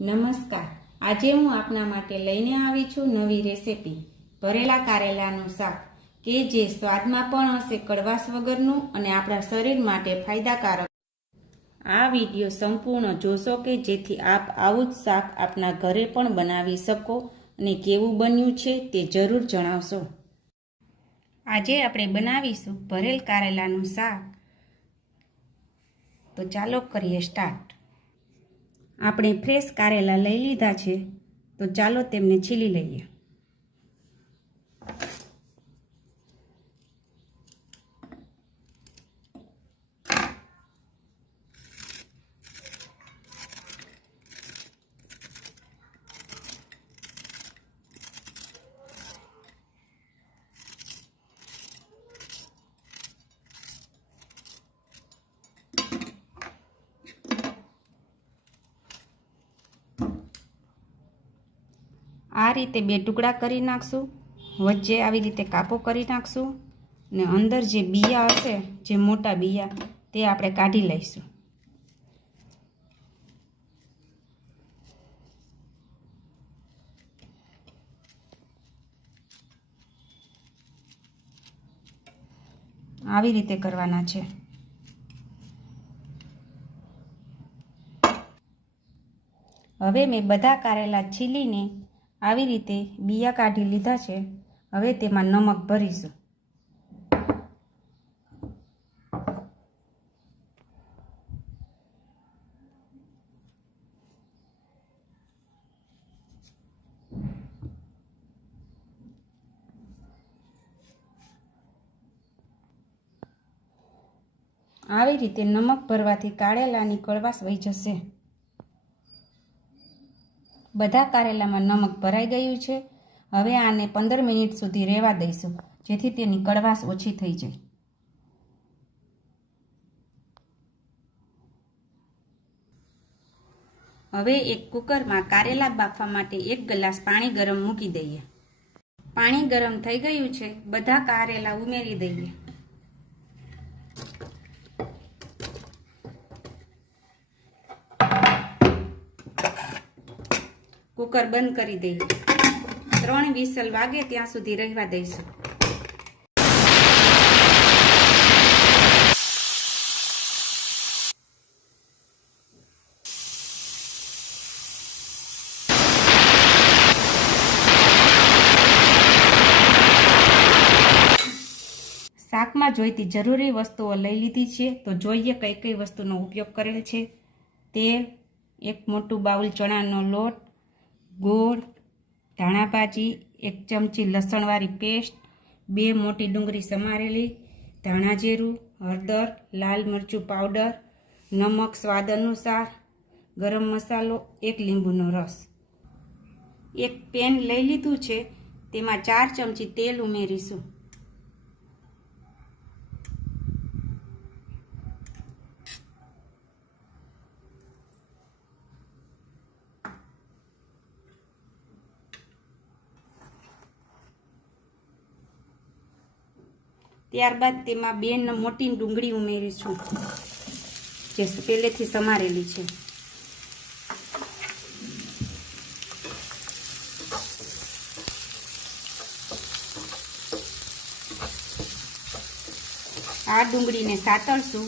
નમસ્કાર। આજે હું આપના માટે લઈને આવી છું નવી રેસીપી ભરેલા કારેલાનું શાક કે જે સ્વાદમાં પણ હશે કડવાશ વગરનું અને આપણા શરીર માટે ફાયદાકારક। આ વિડીયો સંપૂર્ણ જોશો કે જેથી આપ આવું જ શાક આપના ઘરે પણ બનાવી શકો અને કેવું બન્યું છે તે જરૂર જણાવશો। આજે આપણે બનાવીશું ભરેલ કારેલાનું શાક। તો ચાલો કરીએ સ્ટાર્ટ। આપણે ફ્રેશ કારેલા લઈ લીધા છે, તો ચાલો તેમને છીલી લઈએ। આ રીતે બે ટુકડા કરી નાખશું, વચ્ચે આવી રીતે કાપો કરી નાખશું ને અંદર જે બિયા હશે, જે મોટા બિયા, તે આપણે કાઢી લઈશું। આવી રીતે કરવાના છે। હવે મેં બધા કારેલા છીલીને આવી રીતે બિયા કાઢી લીધા છે। હવે તેમાં નમક ભરીશું। આવી રીતે નમક ભરવાથી કારેલાની કડવાશ વહી જશે। બધા કારેલામાં નમક ભરાઈ ગયું છે। હવે આને 15 મિનિટ સુધી રહેવા દઈશું, જેથી તેની કડવાશ ઓછી થઈ જાય। હવે એક કુકરમાં કારેલા બાફવા માટે 1 ગ્લાસ પાણી ગરમ મૂકી દઈએ। પાણી ગરમ થઈ ગયું છે, બધા કારેલા ઉમેરી દઈએ। કુકર બંધ કરી દઈએ। 3 વિસલ વાગે ત્યાં સુધી રહેવા દઈશું। શાકમાં જોઈતી જરૂરી વસ્તુઓ લઈ લીધી છે, તો જોઈએ કઈ કઈ વસ્તુનો ઉપયોગ કરેલ છે। તેલ, 1 મોટું બાઉલ ચણાનો લોટ, ગોળ, ધાણા ભાજી, 1 ચમચી લસણવાળી પેસ્ટ, 2 મોટી ડુંગળી સમારેલી, ધાણા જીરું, હળદર, લાલ મરચું પાવડર, નમક સ્વાદ અનુસાર, ગરમ મસાલો, 1 લીંબુનો રસ। એક પેન લઈ લીધું છે, તેમાં 4 ચમચી તેલ ઉમેરીશું। ત્યારબાદ તેમાં 2 મોટી ડુંગળી ઉમેરીશું, જે પહેલેથી સમારેલી છે। આ ડુંગળીને સાતળશું।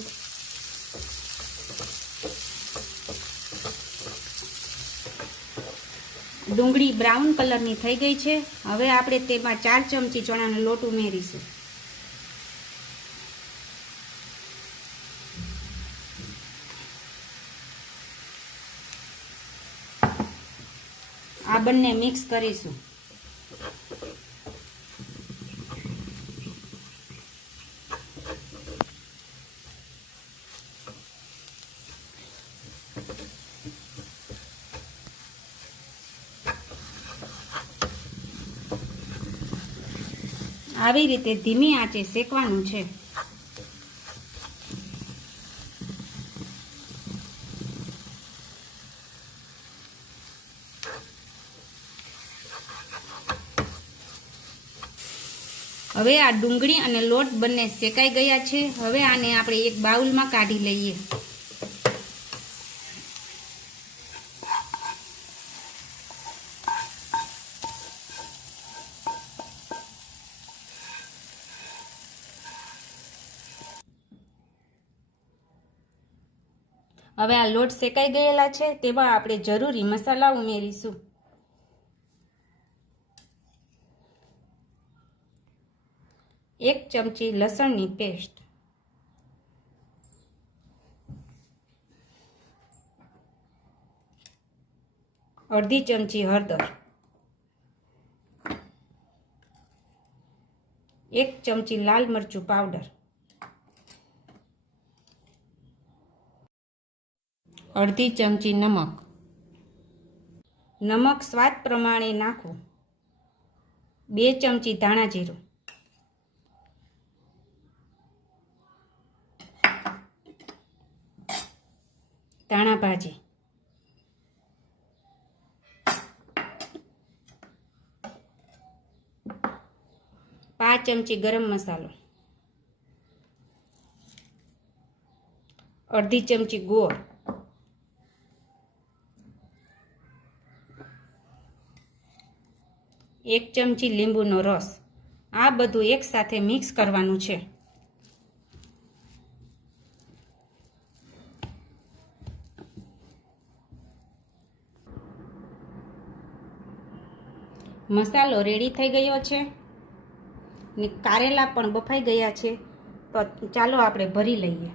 ડુંગળી બ્રાઉન કલરની થઈ ગઈ છે। હવે આપણે તેમાં 4 ચમચી ચણાનો લોટ ઉમેરીશું। આ બંને મિક્સ કરીશું। આવી રીતે ધીમી આંચે શેકવાનું છે। હવે આ ડુંગળી અને લોટ બંને શેકાઈ ગયા છે। હવે આને આપણે એક બાઉલમાં કાઢી લઈએ। હવે આ લોટ શેકાઈ ગયેલા છે, તેમાં આપણે જરૂરી મસાલા ઉમેરીશું. એક ચમચી લસણની પેસ્ટ, અડધી ચમચી હળદર, એક ચમચી લાલ મરચું પાવડર, અડધી ચમચી નમક. નમક સ્વાદ પ્રમાણે નાખવું. 2 ચમચી ધાણા જીરું, ધાણા ભાજી, 5 ચમચી ગરમ મસાલો, અડધી ચમચી ગોળ, 1 ચમચી લીંબુનો રસ. આ બધું એકસાથે મિક્સ કરવાનું છે. મસાલો રેડી થઈ ગયો છે ને કારેલા પણ બફાઈ ગયા છે. તો ચાલો આપણે ભરી લઈએ.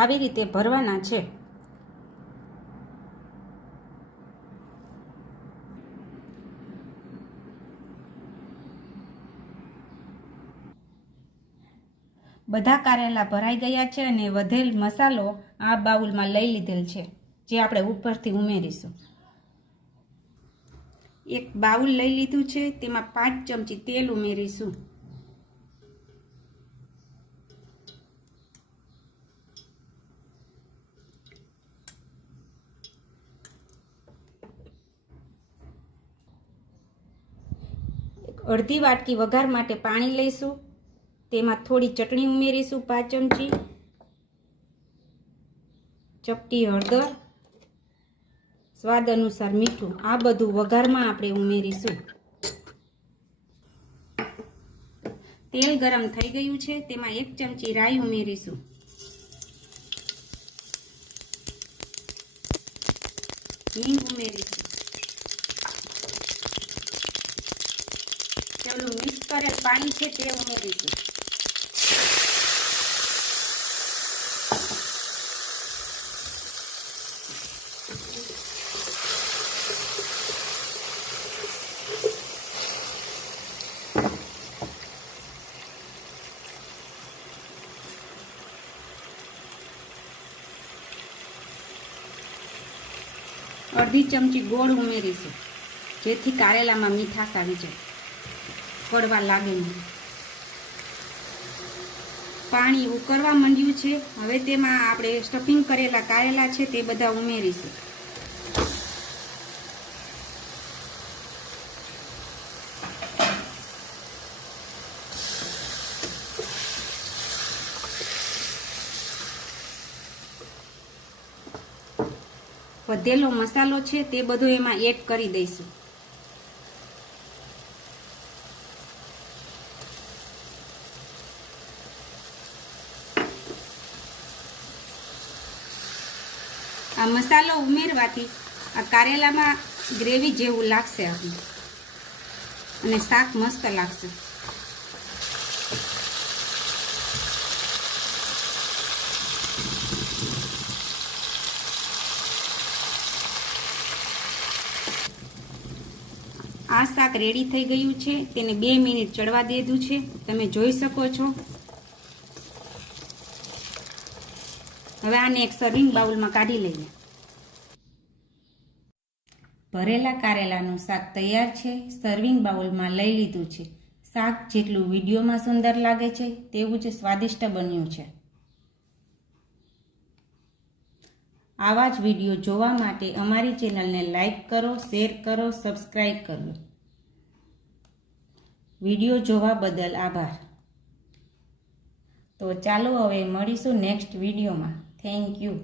આવી રીતે ભરવાના છે. બધા કારેલા ભરાઈ ગયા છે અને વધેલ મસાલો આ બાઉલમાં લઈ લીધેલ છે, જે આપણે ઉપરથી ઉમેરીશું. એક બાઉલ લઈ લીધું છે, તેમાં 5 ચમચી તેલ ઉમેરીશું. અડધી વાટકી વઘાર માટે પાણી લઈશું. તેમાં થોડી ચટણી ઉમેરીશું, 5 ચમચી, ચપટી હળદર, સ્વાદ અનુસાર મીઠું. આ બધું વઘારમાં આપણે ઉમેરીશું. તેલ ગરમ થઈ ગયું છે, તેમાં 1 ચમચી રાઈ ઉમેરીશું. હિંગ ઉમેરીશું. પેલું મિક્સ કરેલ પાણી છે તે ઉમેરીશું. અડધી ચમચી ગોળ ઉમેરીશું, જેથી કારેલામાં મીઠાશ આવી જાય, કડવા લાગે નહીં. પાણી ઉકળવા માંડ્યું છે. હવે તેમાં આપણે સ્ટફિંગ કરેલા કારેલા છે તે બધા ઉમેરીશું. વધેલો મસાલો છે તે બધો એમાં એડ કરી દઈશું. આ મસાલો ઉમેરવાથી આ કારેલામાં ગ્રેવી જેવું લાગશે આપણે, અને શાક મસ્ત લાગશે. આ શાક રેડી થઈ ગયું છે. તેને 2 મિનિટ ચડવા દીધું છે, તમે જોઈ શકો છો. હવે આને એક સર્વિંગ બાઉલમાં કાઢી લઈએ. ભરેલા કારેલાનું શાક તૈયાર છે. સર્વિંગ બાઉલમાં લઈ લીધું છે. શાક જેટલું વિડીયોમાં સુંદર લાગે છે તેવું જ સ્વાદિષ્ટ બન્યું છે. આવા જ વિડીયો જોવા માટે અમારી ચેનલને લાઈક કરો, શેર કરો, સબસ્ક્રાઈબ કરો. વિડીયો જોવા બદલ આભાર. તો ચાલો હવે મળીશું નેક્સ્ટ વિડીયોમાં. Thank you.